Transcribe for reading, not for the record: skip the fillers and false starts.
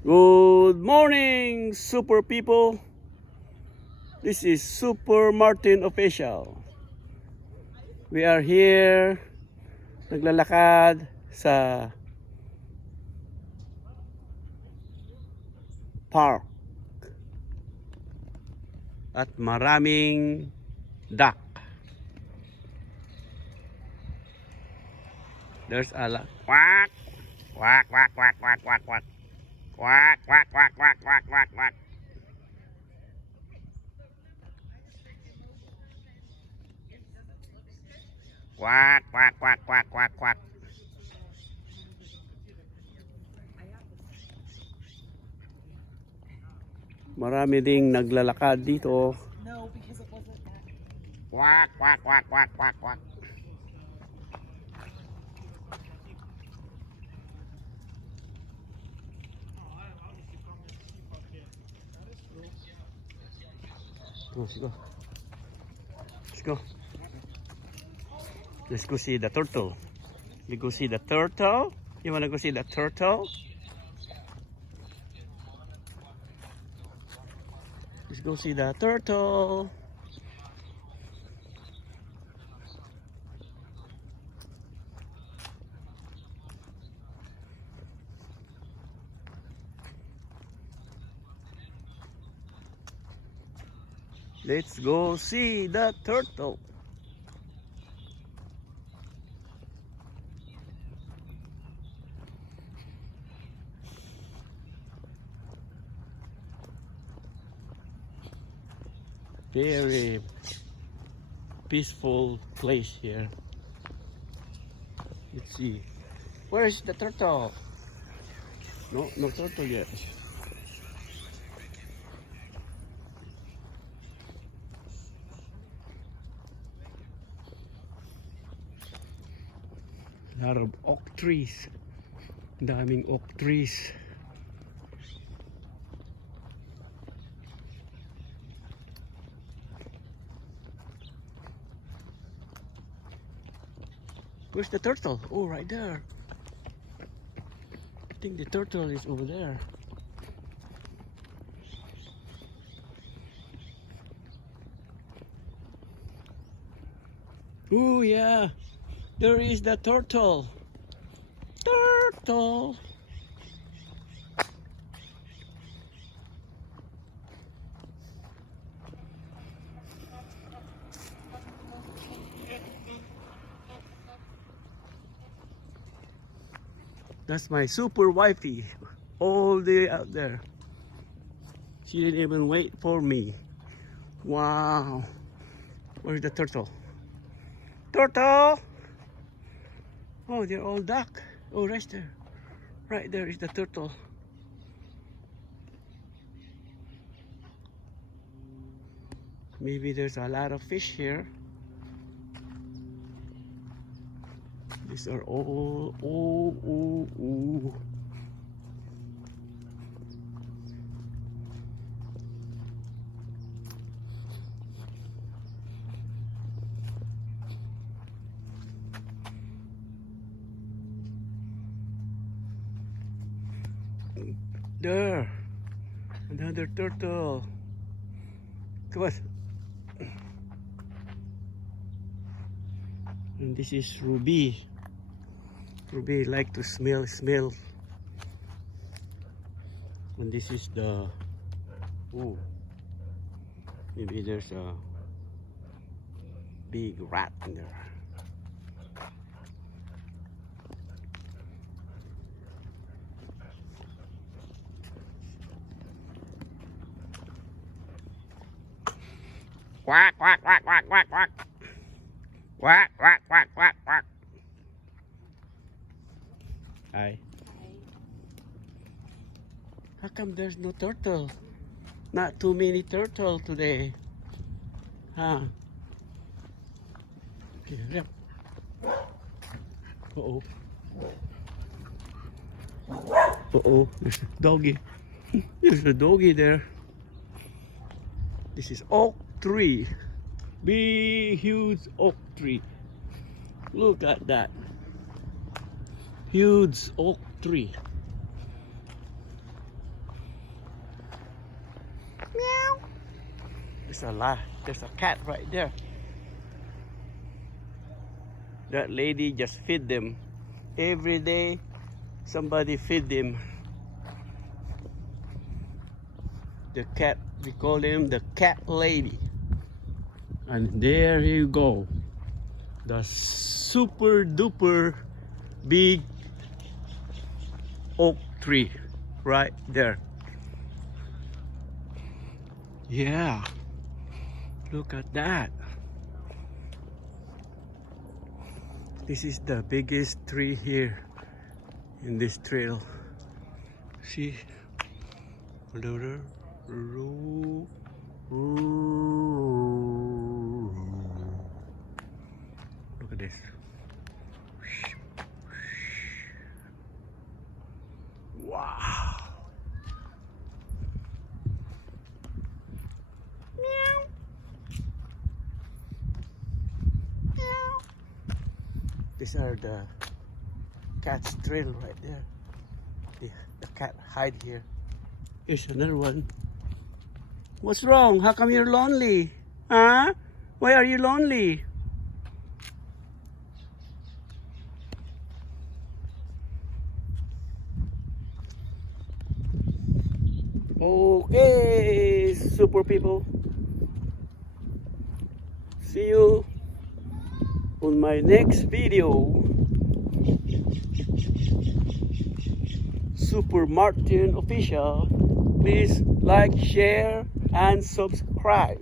Good morning, super people. This is Super Martin Official. We are here, naglalakad sa park at maraming duck. There's a lot. Quack, quack, quack, quack, quack, quack, quack. Quack, quack, quack, quack, quack, quack, quack. Quack, quack, quack, quack, quack, quack. Marami ding naglalakad dito. No, because it wasn't that. Quack, quack, quack, quack, quack, quack. Let's go. Let's go. Let's go see the turtle. We go see the turtle. You wanna go see the turtle? Let's go see the turtle. Let's go see the turtle. Very peaceful place here. Let's see. Where is the turtle? No turtle yet. A lot of oak trees. Daming oak trees. Where's the turtle? Oh, right there. I think the turtle is over there. Oh, yeah. There is the turtle. Turtle. That's my super wifey. All day out there. She didn't even wait for me. Wow. Where's the turtle? Turtle! Oh, they're all duck. Oh, right there. Right there is the turtle. Maybe there's a lot of fish here. These are all, oh. There, another turtle. Come on. And this is Ruby. Ruby like to smell. And this is the, oh, maybe there's a big rat in there. Quack, quack, quack, quack, quack, quack. Quack, quack, quack, quack, quack. Hi. How come there's no turtle? Not too many turtle today. Huh? Okay, yep. Uh-oh. Uh-oh, there's a doggy. There's a doggy there. This is oak tree. Big, huge oak tree. Look at that. Huge oak tree. There's a cat right there. That lady just feed them. Every day, somebody feed them. The cat, we call him the cat lady. And there you go. The super duper big oak tree right there. Yeah, look at that. This is the biggest tree here in this trail. See? Look at this. Wow. These are the cat's trail right there. The cat hide here. Here's another one. What's wrong? How come you're lonely? Huh? Why are you lonely? Okay, super people. See you on my next video. Super Martin Official. Please like, share, and subscribe.